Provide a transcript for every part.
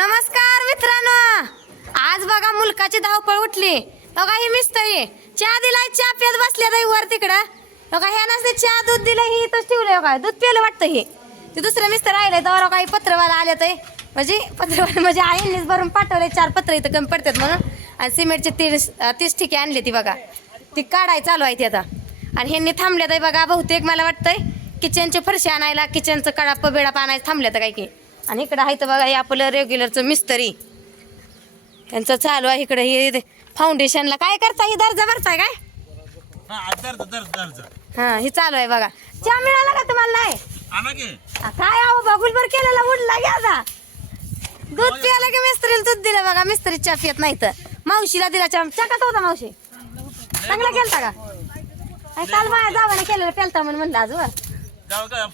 नमस्कार मित्रांनो. आज बघा मुलकाची धावपळ उठली. बघा ही मिस्त चहा दिलाय चहा पेत बसल्या वर तिकडं. बघा ह्या नसते चहा दूध दिलं ही इथंच ठेवलंय बघा. दूध पिलं वाटतं हे. ते दुसरं मिस्तर राहिलंय तर काही पत्रवाला आले तर म्हणजे पत्रवाला म्हणजे आईनेच भरून पाठवले चार पत्र इथं कमी पडतात म्हणून. आणि सिमेंटचे तीस तीस ठिके आणले ती बघा. ती काढाय चालू आहे ती आता. आणि ह्यांनी थांबल्यात ताई बघा. बहुतेक मला वाटतंय किचनचे फरशी आणायला किचनचं कडाप बेडाप पाणायचं थांबल्यात तर काय की आणि इकडं आहे तर बघा हे आपलं रेग्युलरचं मिस्तरी. यांचं चालू आहे इकडं हे फाउंडेशनला काय करता ही दर्जा भरताय काय? हा हा हे चालू आहे बघा. चहा मिळाला का तुम्हाला? नाही. काय अहो बघुलभर केलेला उडला घ्या आता. दूध प्यायला की मिस्त्रीला दूध दिलं बघा मिस्त्री चहा पित नाही तर. मावशीला दिला चहा. कसा होता मावशी? चांगला केलता का? काल माझ्या जावाने केलेला पेलता म्हणून म्हणलं आज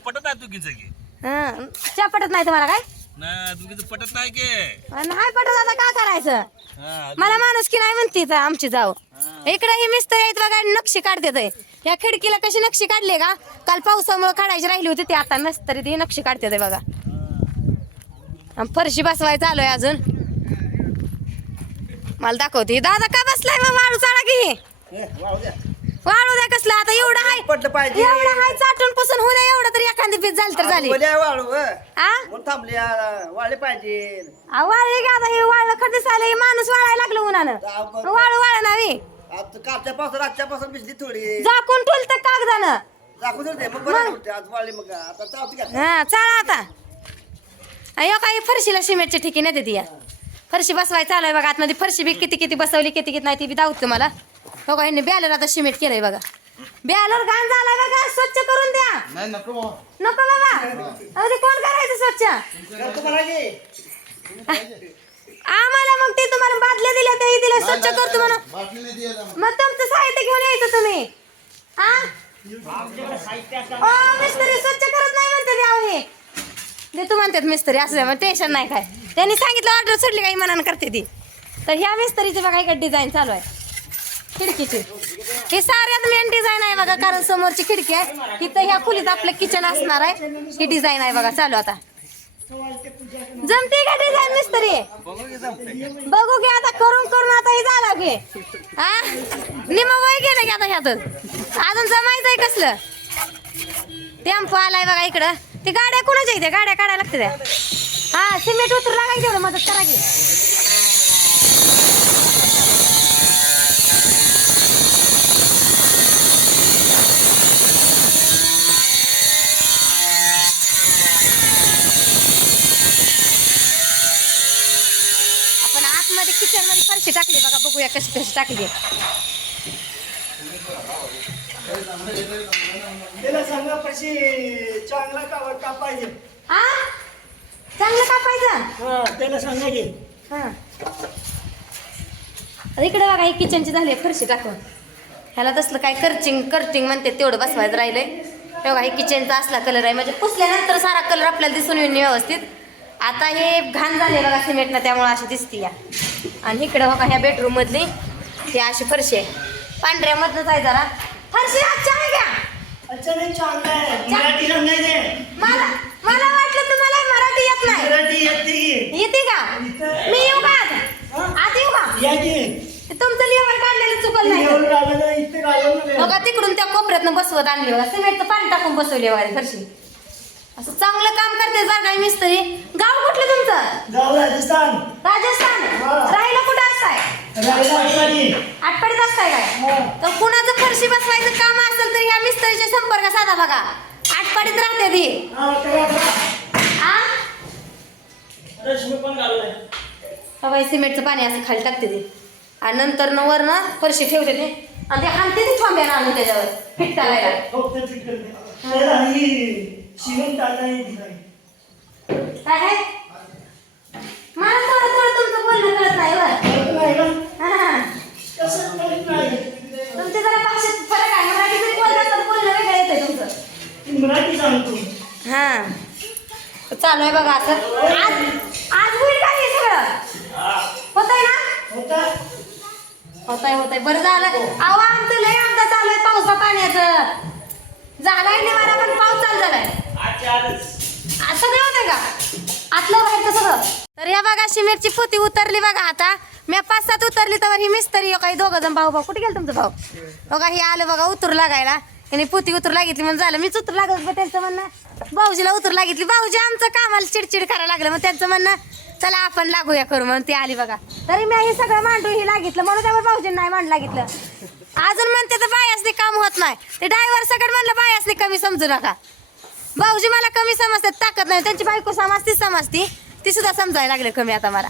पटत आहे हा. चहा पटत नाही तुम्हाला काय? ना तुकीचं पटत नाही की. नाही पटत आता का करायचं? हा मला माणूस की नाही म्हणते इथं आमची जाऊ इकडे ही मिस्त्री आहेत बघा नक्षी काढते या खिडकीला कशी नक्षी काढली का? काल पावसामुळे काढायची राहिली होती ती आता मिस्त्री ती नक्षी काढते ते बघा. आणि फरशी बसवाय चालू आहे अजून. मला दाखवते. दादा का बसलाय मग? वाळू चाळा की वाळू द्या. कसलं? आता एवढं हाय पडलं पाहिजे. एवढं हाय चाटून पुसून होऊ द्या एवढं तरी झाली तर झाली. वाळू. आ? थांबली वाळले पाहिजे. आ, वाळली का आता हे वाळलं कधीच आलं हे माणूस वाळायला लागलं उन्हानं. जाऊ वाळू वाळा नावी. आता कालच्या पासून आजच्या पासून भिजली थोडी. झाकून ठेवलं कागदानं. दाखवू दे मग बरं होते आज वाळली मग. आता चालते का हा चाला आता. अयो काही फरशीला सिमेंटची ठिकी नाही देते या. फरशी बसवाय चालू आहे बघा आतमध्ये फरशी बी किती किती बसवली किती किती नाही ती बी दावत तुम्हाला बघा यांनी बॅलर आता सिमेंट केलंय बघा. बॅलर घाण झालाय बघा स्वच्छ करून द्या. नाही नको बाबा. नको बाबा. अहो ते कोण करायचं स्वच्छ? करतो मला. आम्हाला मग ते तुम्हाला बादल्या दिल्या तेही दिल्या. स्वच्छ करतो म्हणून. नाही, बाटली नाही द्यायला मला. मग तुमचं साहित्य घेऊन यायचं तुम्ही. हा ओ मिस्त्री स्वच्छ करत नाही म्हणते ते अहो हे. देतो म्हणतात मिस्त्री असं मग टेन्शन नाही काय. त्यांनी सांगितलं ऑर्डर सोडली काही मनानं करते ती. तर ह्या मिस्त्रीची बघा इकडे डिझाईन चालू आहे. खिडकीची. हे साऱ्यात मेन डिझाईन आहे बघा कारण समोरची खिडकी आहे. इथं ह्या खोलीत आपलं किचन असणार आहे. ही डिझाईन आहे बघा चालू आता. जमते का डिझाईन मिस्त्री? बघू घे आता करून करून आता हे झाला घे. हा निम वय गेलं की आता ह्यात अजून जमायचं आहे कसलं? टेम्पो आलाय बघा इकडं. ते गाड्या कुणाच्या इथे गाड्या काढायला लागते त्या. हा सिमेंट उतरू लागायची एवढं मदत करा की आपण आतमध्ये फरशी टाकली बघा बघूया कशी कशी टाकली त्याला सांगा चांगला का का पाहिजे हा चांगलं कापायचं हा त्याला सांगा की हा इकडे बघा ही किचनची झाली फरशी टाकून ह्याला तसलं काय करचिंग करटिंग म्हणते तेवढं बसवायचं राहिलंय. बघा हे किचनचा असला कलर आहे. म्हणजे पुसल्यानंतर सारा कलर आपल्याला दिसून येईल व्यवस्थित. आता हे घाण झाले बघा सिमेंटनं त्यामुळे अशी दिसते या आणि इकडे बघा ह्या बेडरूम मधली ही अशी फरशी आहे. पांढऱ्यामधनंच आहे जरा. फरशी आहे का अच्छा नाही चांगला आहे मराठी सांगायचे मला मला वाटलं तुम्हाला मराठी येत नाही. मराठी येते की? येते का? मी येऊ का आता? आत येऊ का? या की. तुमचं लिहावर काढलेलं चुकल नाही एवढं इथे बघा तिकडून त्या कोपऱ्यातनं बसवत आणली बघा. सिमेंटचं पाणी टाकून बसवली ती फरशी. असं चांगलं काम करते काय मिस्त्री. गाव कुठलं तुमचं? गाव राजस्थान हा. राहिला कुठं असताय रायला आठवणी आठवडीत असताय काय? हा. तर कुणाचं फरशी बसवायचं काम असेल तर ह्या मिस्त्रीचे संपर्क साधा बघा. आठवडीत राहते ती. हा करा करा आ? रश्मी पण घालूया बघा हे सिमेंटचं पाणी असं खाली टाकते ती. आणि नंतर न वरनं फरशी ठेवते ते. आणि ते हाणते ती थांब्यानं आणून त्याच्यावर फिट करायला फक्त चिकन त्याला ही शिवण टाका काय आहे? मला थोडं थोडं तुमचं बोलणं कळत नाही बरं. चालू आहे बघा असं. आज आज होईल का हे सगळं? आहे ना? होत आहे होत आहे बरं झालं. अहो आमचं लय आमचं चालू आहे पावसा पाण्याचं. झालाय निवारा पण पाऊस चालू झालाय. आजच्या आजच आज सगळं होतंय का? आतलं बाहेरचं सगळं. तर या बघा सिमेंटची पोती उतरली बघा आता. मी पाच सात उतरली तर ही मिस्त्री काही दोघं जण भाऊ भाऊ कुठे गेलं तुमचं भाऊ? बघा हे आलं बघा उतरू लागायला. आणि पोती उतर लागितली म्हणून झालं. मीच उतर लागत मग त्यांचं म्हणणं. भाऊजीला उतर लागितली. भाऊजी आमचं कामाला चिडचिड करायला लागलं. मग त्यांचं म्हणणं चला आपण लागूया करू. म्हणून ती आली बघा. तरी मी हे सगळं मांडू हे लागितलं. म्हणून त्यावर भाऊजींना नाही मांड लागितलं. अजून म्हणते तर बायासने काम होत नाही. ते ड्रायव्हर सगळं म्हणलं बायासने कमी समजू नका. भाऊजी मला कमी समजतात ताकद नाही. त्यांची बायको समजती समजती. ती सुद्धा समजायला लागले कमी आता मला.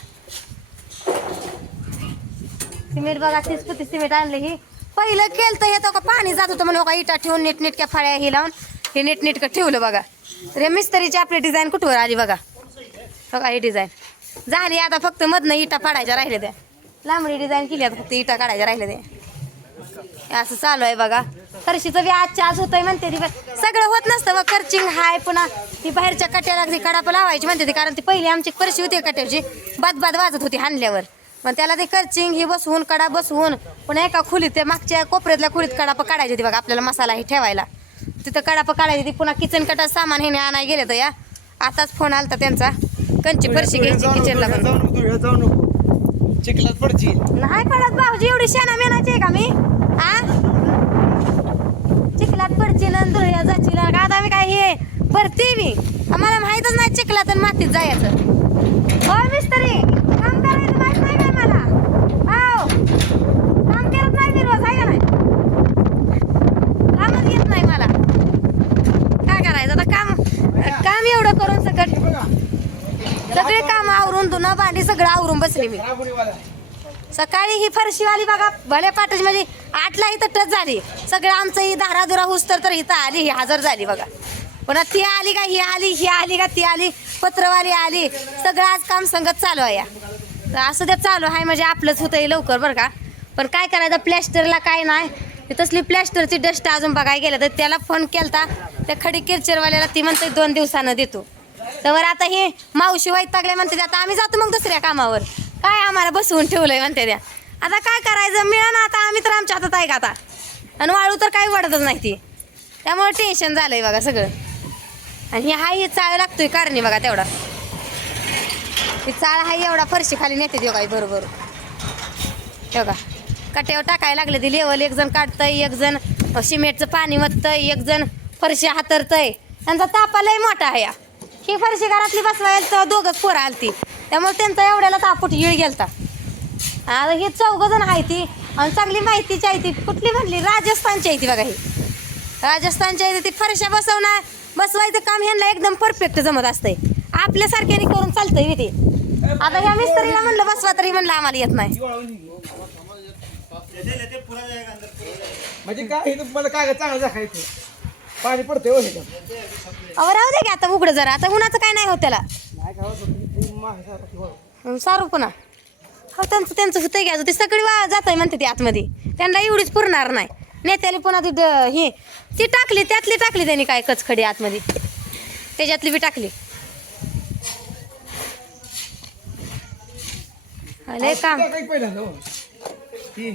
सिमेंट बघा तीस पती सिमेंट आणले ही. पहिलं केलं तर येतो का पाणी जात होतं म्हणून हो का इटा ठेवून नीटनेटक्या फळ्या ही लावून हे नीटनेटकं ठेवलं बघा. तर हे मिस्त्रीची आपली डिझाईन कुठवर आली बघा. हो बघा ही डिझाईन झाली आता फक्त मधनं इटा पाडायच्या राहिले त्या. लांबडी डिझाईन केली आता फक्त इटा काढायच्या राहिले त्या. असं चालू आहे बघा. फरशीचं बी आजच्या आज होतंय म्हणते ती सगळं होत नसतं मग खर्चिंग हाय पुन्हा. ती बाहेरच्या कट्याला ती कडाप लावायची म्हणते ती कारण ती पहिली आमची फरशी होती कट्याची? बाद बाद वाजत होती हाणल्यावर. मग त्याला ते खर्चिंग ही बसवून कडा बसवून पुन्हा एका खोलीत ते मागच्या कोपऱ्यातल्या खोलीत कडाप काढायची ती बघा आपल्याला मसाला ही ठेवायला. तिथं कडाप काढायची ती पुन्हा किचन कटा सामान हे आणाय गेले तर या. आताच फोन आलता त्यांचा. कंची फरशी घ्यायची किचनला हे नाही पडत भाऊजी एवढी शेणा मेनाची आहे का मी? आ? चिखलात पडची धुळ्या जाची आता मी काय हे भरते मी? आम्हाला माहीतच नाही चिखलात आणि मातीत जायचं. हो मिस्त्री काम करायचं माहीत नाही काय मला हो काम करत नाही मी रोज आहे का नाही कामच येत नाही मला काय करायचं आता काम काम एवढं करून सकट सगळे काम आवरून धुणं भांडी सगळं आवरून बसले मी. सकाळी ही फरशीवाली बघा भले पाटच म्हणजे आठला तर टच झाली. सगळं आमचं ही धाराधुरा हुस्तर तर इथं आली ही हजर झाली बघा. पुन्हा ती आली का ही आली ही आली का ती आली पत्रवाली आली. सगळं आज काम संगत चालू आहे या. तर असं ते चालू आहे म्हणजे आपलंच होतं लवकर बरं का. पण काय करायचं प्लॅस्टरला काय नाही. तसली प्लॅस्टरची डस्ट अजून बघायला गेलं तर त्याला फोन केलता. त्या खडी किरचिरवाल्याला ती म्हणते दोन दिवसानं देतो. तर आता हे मावशी वैतागले म्हणते आता आम्ही जातो मग दुसऱ्या कामावर. काय आम्हाला बसवून ठेवलंय म्हणते त्या. आता काय करायचं? मिळा ना आता आम्ही तर आमच्या हातात आहे का आता? आणि वाळू तर काही वाढतच नाही ती. त्यामुळे टेन्शन झालंय बघा सगळं. आणि हे हाय हे चाळ लागतोय कारणी बघा तेवढा. ही चाळ हा एवढा फरशी खाली नेते देऊ काही बरोबर. हे बघा. कट्यावर टाकायला लागले ती लेवल. एक जण काढतंय एक जण सिमेंटचं पाणी मततंय एक जण फरशी हातरतंय. त्यांचा तापा लय मोठा आहे या. ही फरशी घरातली बसवायला तर दोघंच पोरं आलती. त्यामुळे त्यांचा एवढ्याला तापूट येळ गेलता. आता ही चौघ जण आहे ती आणि चांगली माहितीची आहे ती. कुठली म्हणली? राजस्थानची आहे ती बघा ही. राजस्थानची आहे ती. फरशा बसवणार बसवायचं काम ह्यांना एकदम परफेक्ट जमत असतंय. आपल्यासारख्याने करून चालतंय ते. आता ह्या मिस्त्रीला म्हणलं बसवा तरी म्हणलं आम्हाला येत नाही. म्हणजे काय तुम्हाला काय चांगलं दाखायचं पाणी पडते हो ह्याच्यात. अहो राहू दे की आता उघडं जरा. आता उन्हाचं काय नाही होत त्याला. नाही खावं. मागं सारू पुन्हा. हो त्यांचं त्यांचं होतंय की ते सगळी वा जात आहे म्हणते ती आतमध्ये. त्यांना एवढीच पुरणार नाही. नेत्याला पुन्हा ती ड- ही ती टाकली त्यातली टाकली त्यांनी काय कचखडी आतमध्ये. त्याच्यातली बी टाकली. लय काम. हो. ती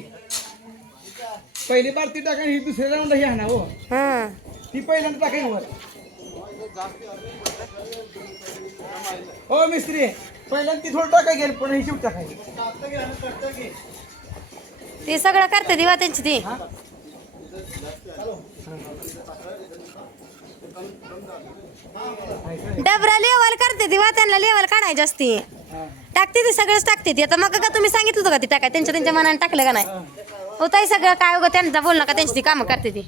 पहिली बार ती टाका ही दुसऱ्या राऊंडला ही आणा हो. हं. ती पहिल्यांदा टाकाय वर. हो मिस्त्री. पहिल्यांदा ती थोडं टाकाय गेल पण ही शिव टाकायची ते सगळं करते दिवा त्यांची ती. डबरा लेवल करते दिवा त्यांना लेवल काढायची असते टाकते ती सगळंच टाकते ती. आता मग का तुम्ही सांगितलं होतं का ती टाकाय त्यांच्या त्यांच्या मनाने टाकलं का नाही? होताही सगळं काय उगं त्यांचा बोलणं का? त्यांची ती कामं करते ती.